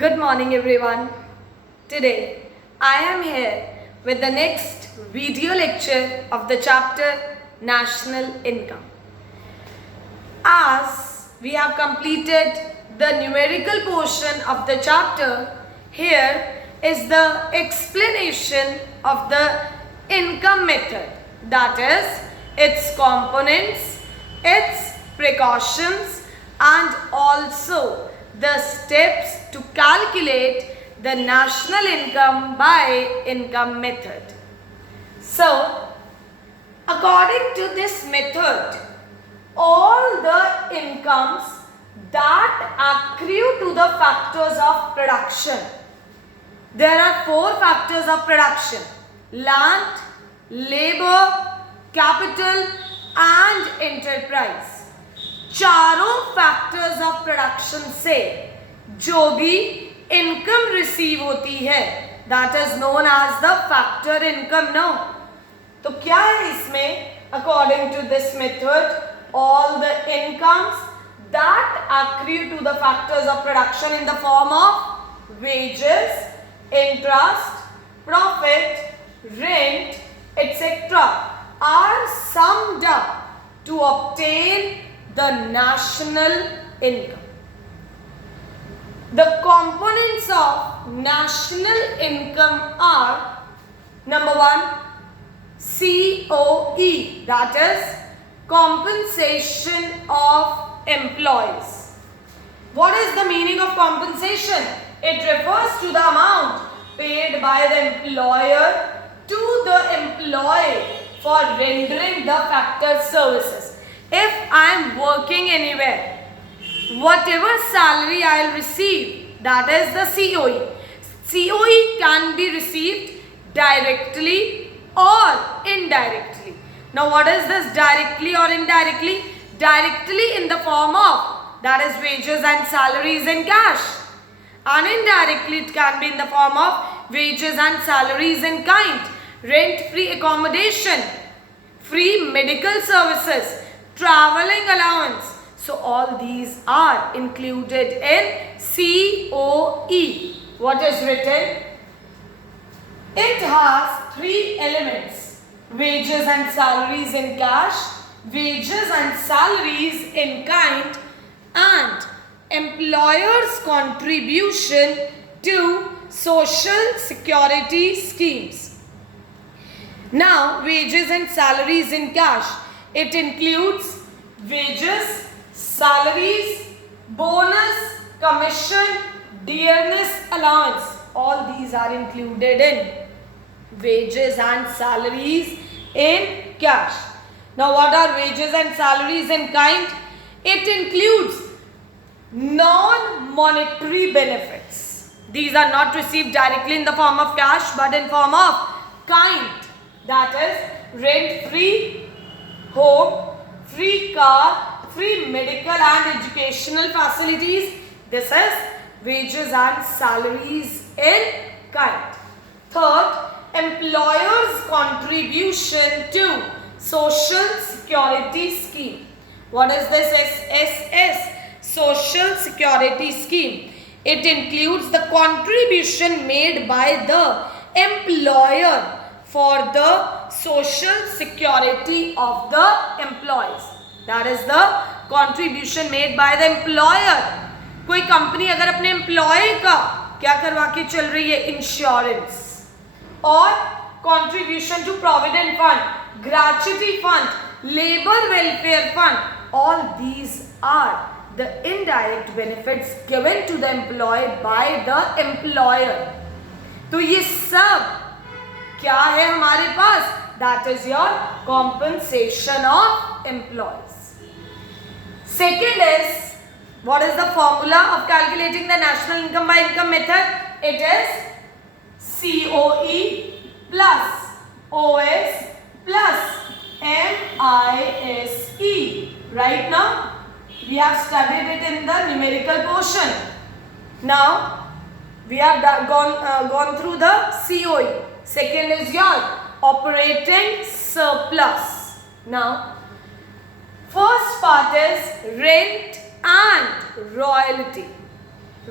Good morning everyone. Today I am here with the next video lecture of the chapter National Income. As we have completed the numerical portion of the chapter, here is the explanation of the income method, that is its components, its precautions and also the steps to calculate the national income by income method. So, according to this method, all the incomes that accrue to the factors of production. There are 4 factors of production: land, labor, capital and enterprise. चारों factors of production से जो भी income receive होती है that is known as the factor income. No, तो क्या है इसमें? According to this method all the incomes that accrue to the factors of production in the form of wages, interest, profit, rent, etc. are summed up to obtain the national income. The components of national income are: number 1, COE, that is compensation of employees. What is the meaning of compensation? It refers to the amount paid by the employer to the employee for rendering the factor services. If I am working anywhere, whatever salary I will receive, that is the COE. COE can be received directly or indirectly. Now what is this directly or indirectly? Directly in the form of, that is wages and salaries in cash. And indirectly it can be in the form of wages and salaries in kind, rent-free accommodation, free medical services, traveling allowance. So all these are included in COE. What is written? It has 3 elements: wages and salaries in cash, wages and salaries in kind, and employer's contribution to social security schemes. Now, wages and salaries in cash, it includes wages, salaries, bonus, commission, dearness allowance. All these are included in wages and salaries in cash. Now what are wages and salaries in kind? It includes non-monetary benefits. These are not received directly in the form of cash but in form of kind. That is rent-free home, free car, free medical and educational facilities. This is wages and salaries in kind. Third, employer's contribution to social security scheme. What is this SSS? Social security scheme. It includes the contribution made by the employer for the social security of the employees. That is the contribution made by the employer. कोई company अगर अपने employ का क्या करवा के चल रही है? इंश्योरेंस और contribution to provident fund, gratuity fund, labor welfare fund, all these are the indirect benefits given to the employee by the employer. तो ये सब क्या है हमारे पास? That is your compensation of employees. Second is, what is the formula of calculating the national income by income method? It is COE plus OS plus MISE. Right now, we have studied it in the numerical portion. Now, we have gone through the COE. Second is your operating surplus. Now, first part is rent and royalty.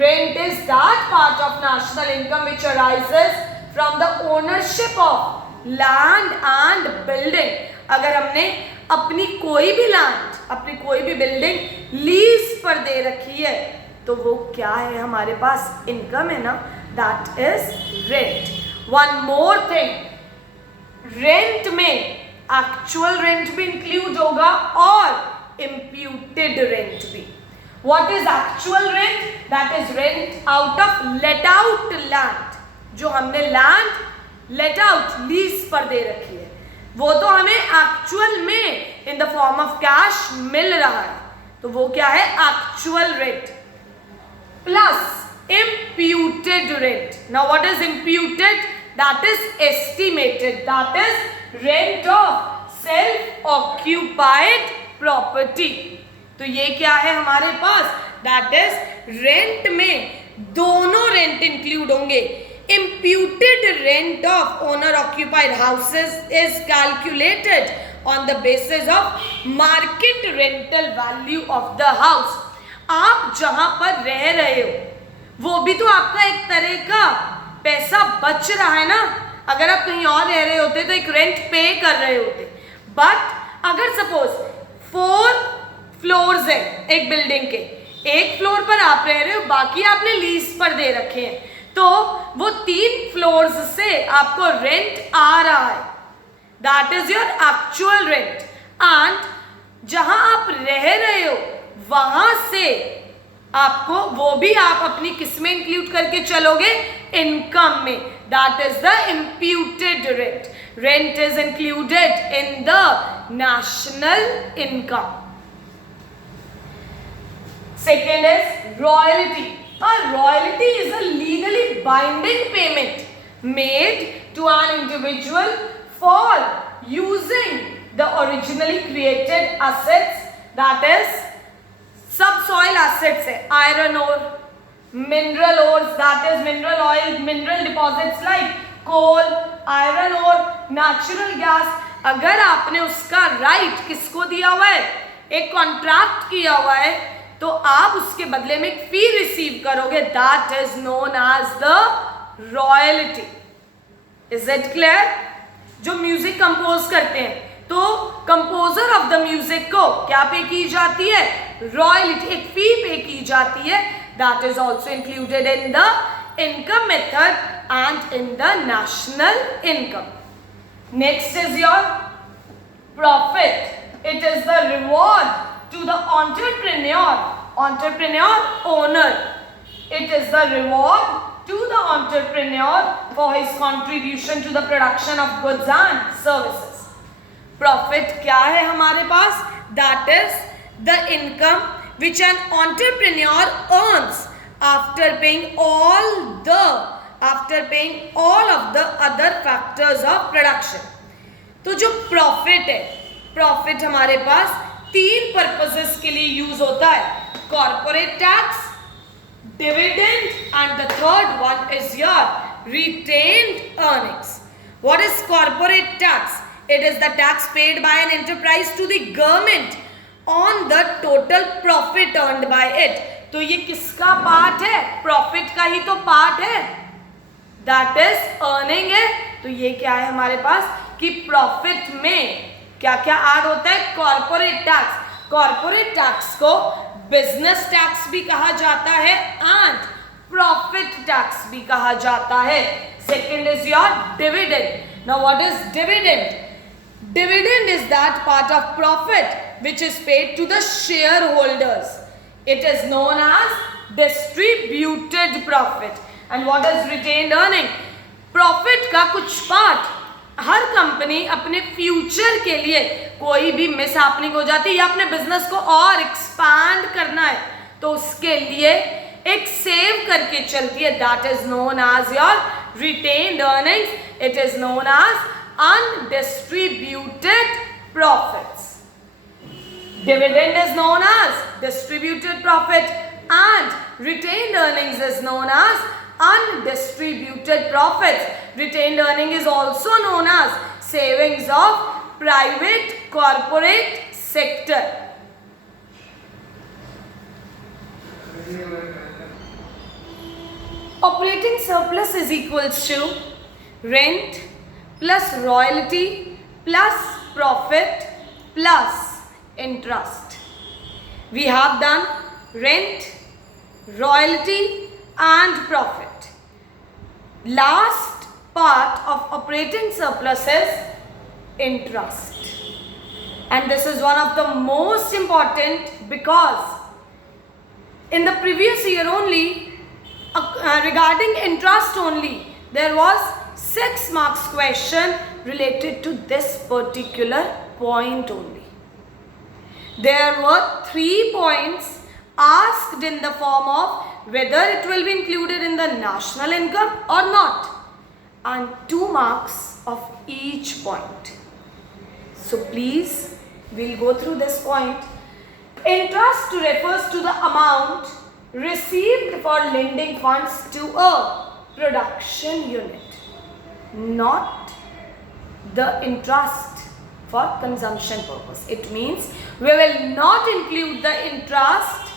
Rent is that part of national income which arises from the ownership of land and building. अगर हमने अपनी कोई भी land, अपनी कोई भी building lease पर दे रखी है तो वो क्या है हमारे पास? इनकम है ना, that is rent. One more thing, rent में एक्चुअल रेंट भी इंक्लूड होगा और इम्प्यूटेड रेंट भी. What is actual rent? That is rent out of let out land. जो हमने land let out लीज पर दे रखी है वो तो हमें एक्चुअल में in the form of cash मिल रहा है, तो वो क्या है? Actual rent plus imputed rent. Now what is imputed? That is estimated. That is rent of self-occupied property. तो ये क्या है हमारे पास? दैट इज रेंट में दोनों रेंट इंक्लूड होंगे. imputed rent of owner occupied houses is calculated on the basis of market rental value of the house. आप जहां पर रह रहे हो वो भी तो आपका एक तरह का पैसा बच रहा है ना. अगर आप कहीं और रह रहे होते तो एक रेंट पे कर रहे होते, बट अगर सपोज 4 फ्लोर्स है एक बिल्डिंग के, एक फ्लोर पर आप रह रहे हो, बाकी आपने लीज पर दे रखे हैं, तो वो 3 फ्लोर्स से आपको रेंट आ रहा है. That is your actual rent. And जहां आप रह रहे हो वहां से आपको वो भी आप अपनी किस में इंक्लूड करके चलोगे? इनकम में. That is the imputed rent. Rent is included in the national income. Second is royalty. A royalty is a legally binding payment made to an individual for using the originally created assets, that is subsoil assets है, iron ore, mineral ores, that is mineral oil, mineral deposits like coal, iron ore, natural gas. अगर आपने उसका right किसको दिया हुआ है? एक contract किया हुआ है तो आप उसके बदले में एक फी रिसीव करोगे. That is known as the royalty. Is it clear? जो म्यूजिक कंपोज करते हैं तो कंपोजर ऑफ द म्यूजिक को क्या पे की जाती है? रॉयल्टी, एक फी पे की जाती है. That is also included in the income method and in the national income. Next is your profit. It is the reward to the entrepreneur owner. It is the reward to the entrepreneur for his contribution to the production of goods and services. Profit क्या है हमारे पास? That is the income which an entrepreneur earns after paying all of the other factors of production. तो जो profit है, profit हमारे पास 3 purposes के लिए use होता है. Corporate tax, dividend and the third one is your retained earnings. What is corporate tax? It is the tax paid by an enterprise to the government on the total profit earned by it. तो ये किसका part है? Profit का ही तो part है. That is earning है. तो ये क्या है हमारे पास कि प्रॉफिट में क्या क्या ऐड होता है? Corporate tax. कॉर्पोरेट टैक्स को बिजनेस टैक्स भी कहा जाता है एंड प्रॉफिट टैक्स भी कहा जाता है. Second is your dividend. Now what is dividend? Dividend is that part of profit which is paid to the shareholders. It is known as distributed profit. And what is retained earning? Profit का कुछ part हर company अपने future के लिए कोई भी miss happening हो जाती है या अपने बिजनेस को और एक्सपैंड करना है तो उसके लिए एक सेव करके चलती है. That is known as your retained earnings. It is known as undistributed profits. Dividend is known as distributed profit and retained earnings is known as undistributed profits. Retained earning is also known as savings of private corporate sector. Operating surplus is equals to rent plus royalty plus profit plus interest. We have done rent, royalty and profit. Last part of operating surplus is interest. And this is one of the most important because in the previous year only, regarding interest only, there was 6 marks question related to this particular point only. There were 3 points asked in the form of whether it will be included in the national income or not, and 2 marks of each point. So please, we'll go through this point. Interest refers to the amount received for lending funds to a production unit, not the interest for consumption purpose. It means we will not include the interest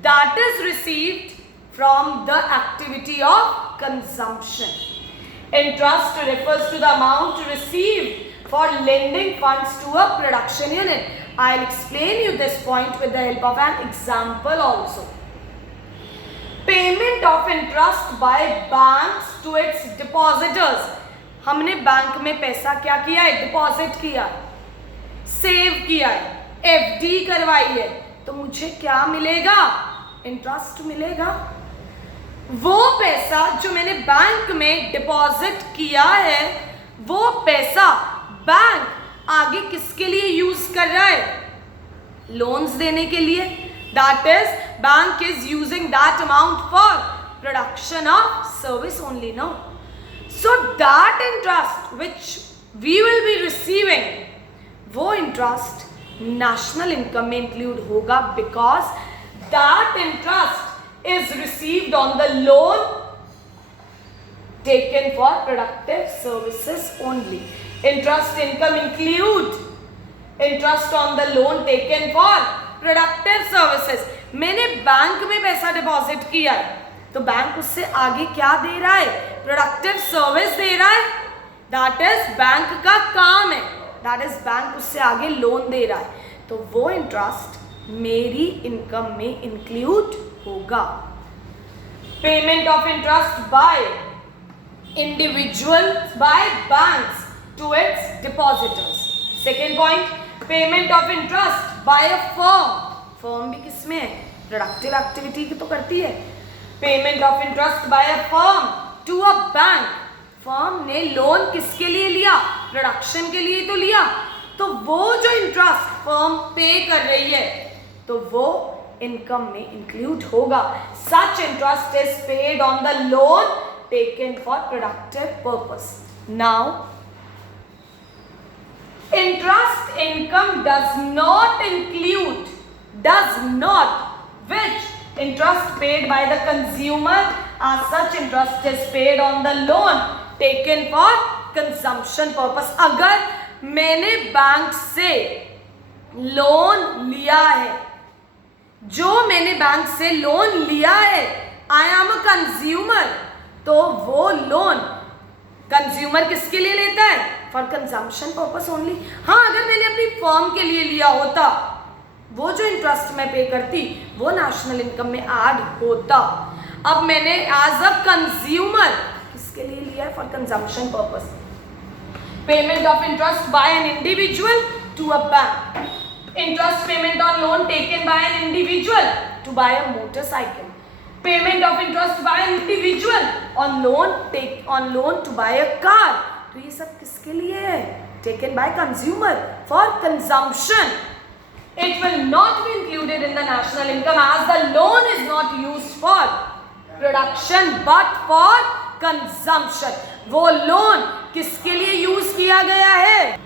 that is received from the activity of consumption. Interest refers to the amount received for lending funds to a production unit. I'll explain you this point with the help of an example also. Payment of interest by banks to its depositors. हमने bank में पैसा क्या किया है? Deposit किया है, save किया है, एफडी करवाई है, तो मुझे क्या मिलेगा? इंटरेस्ट मिलेगा. वो पैसा जो मैंने बैंक में डिपॉजिट किया है, वो पैसा बैंक आगे किसके लिए यूज कर रहा है? लोन्स देने के लिए. That is bank is using that amount for production of service only. No, so that interest which we will be receiving, वो interest national income में include होगा because that interest is received on the loan taken for productive services only. Interest income include interest on the loan taken for productive services. मैंने bank में पैसा deposit किया है, तो bank उससे आगे क्या दे रहा है? प्रोडक्टिव सर्विस दे रहा है. दैट इज बैंक का काम है. दैट इज बैंक उससे आगे लोन दे रहा है, तो वो इंटरेस्ट मेरी इनकम में इंक्लूड होगा. Payment of interest by individual by banks to its depositors. Second point, payment of interest by a firm. Firm भी किसमें है? प्रोडक्टिव एक्टिविटी की तो करती है. Payment of interest by a firm to a bank. Firm ने loan किसके लिए लिया? प्रोडक्शन के लिए तो लिया, तो वो जो इंटरेस्ट फर्म पे कर रही है, तो वो इनकम में इंक्लूड होगा. Such interest is paid on the loan taken for productive purpose. Now interest income does not which interest paid by the consumer, as such interest is paid on the loan taken for consumption purpose. अगर मैंने bank से loan लिया है, जो मैंने bank से loan लिया है, आई एम अ कंज्यूमर, तो वो लोन कंज्यूमर किसके लिए लेता है? For consumption purpose only. हाँ, अगर मैंने अपनी फर्म के लिए लिया होता, वो जो इंटरेस्ट मैं पे करती, वो नेशनल इनकम में ऐड होता. अब मैंने एज अ कंज्यूमर किसके लिए लिया है? For consumption purpose. Payment of interest by an individual to a bank. Interest payment on loan taken by an individual to buy a motorcycle. Payment of interest by an individual on loan to buy a car. तो ये सब किसके लिए है? Taken by consumer for consumption. It will not be included in the national income as the loan is not used for production but for consumption. वो loan किसके लिए use किया गया है?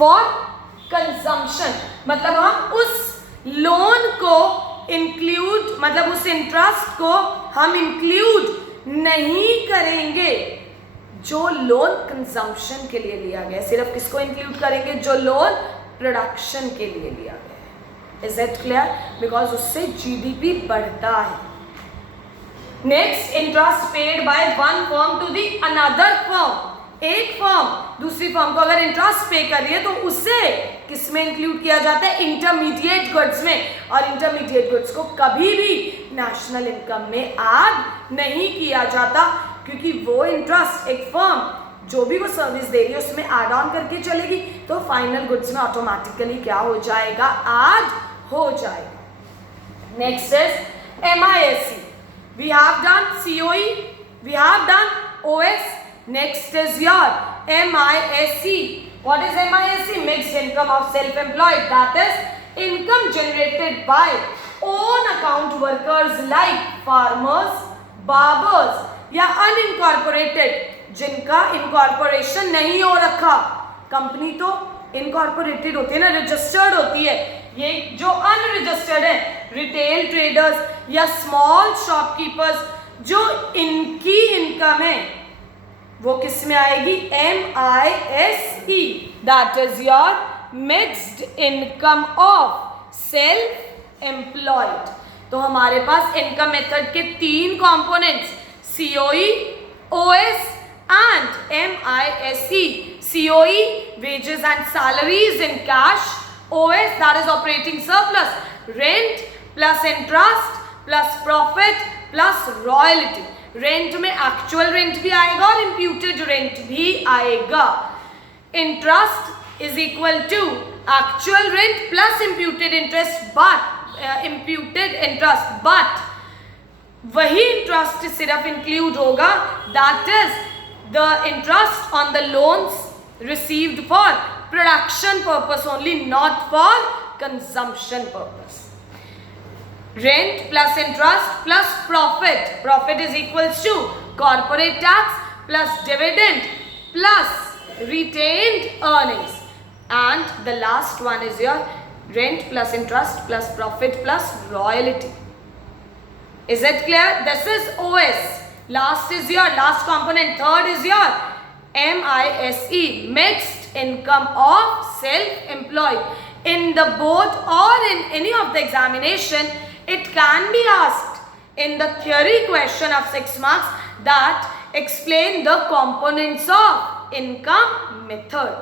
For consumption. मतलब हम उस लोन को इंक्लूड, मतलब उस इंटरेस्ट को हम इंक्लूड नहीं करेंगे जो लोन कंजम्पशन के लिए लिया गया. सिर्फ किसको इंक्लूड करेंगे? जो लोन प्रोडक्शन के लिए लिया गया है. Is it clear? बिकॉज उससे जीडीपी बढ़ता है. Next, interest paid by one firm to the another firm. एक फर्म दूसरी फर्म को अगर इंटरेस्ट पे कर रही है तो उसे किस में इंक्लूड किया जाता है? इंटरमीडिएट गुड्स में। और इंटरमीडिएट गुड्स को कभी भी नेशनल इनकम में ऐड नहीं किया जाता, क्योंकि वो इंटरेस्ट एक फर्म जो भी वो सर्विस दे रही है उसमें ऐड ऑन करके चलेगी, तो फाइनल गुड्स में ऑटोमेटिकली क्या हो जाएगा? ऐड हो जाएगा। Next is MISC. We have done COE, we have done OS. Next is your MISC. What is MISC? Mixed income of self-employed. That is income generated by own account workers like farmers, barbers या unincorporated जिनका incorporation नहीं हो रखा। Company तो incorporated होती है ना, registered होती है। ये जो अनरजिस्टर्ड है, रिटेल ट्रेडर्स या स्मॉल शॉपकीपर्स, जो इनकी इनकम है वो किस में आएगी? MISE. That is your mixed income of self employed. तो हमारे पास इनकम मेथड के 3 components, COE, OS and MISE. COE, wages and salaries in cash. OS, that is operating surplus, rent plus interest plus profit plus royalty. Rent में actual rent भी आएगा और imputed rent भी आएगा। Interest is equal to actual rent plus imputed interest, but imputed interest, but वही interest सिर्फ include होगा that is the interest on the loans received for production purpose only, not for consumption purpose. Rent plus interest plus profit. Profit is equals to corporate tax plus dividend plus retained earnings. And the last one is your rent plus interest plus profit plus royalty. Is it clear? This is OS. Last is your last component. Third is your MISE, mixed income of self-employed. In the board or in any of the examination, it can be asked in the theory question of 6 marks that explain the components of income method.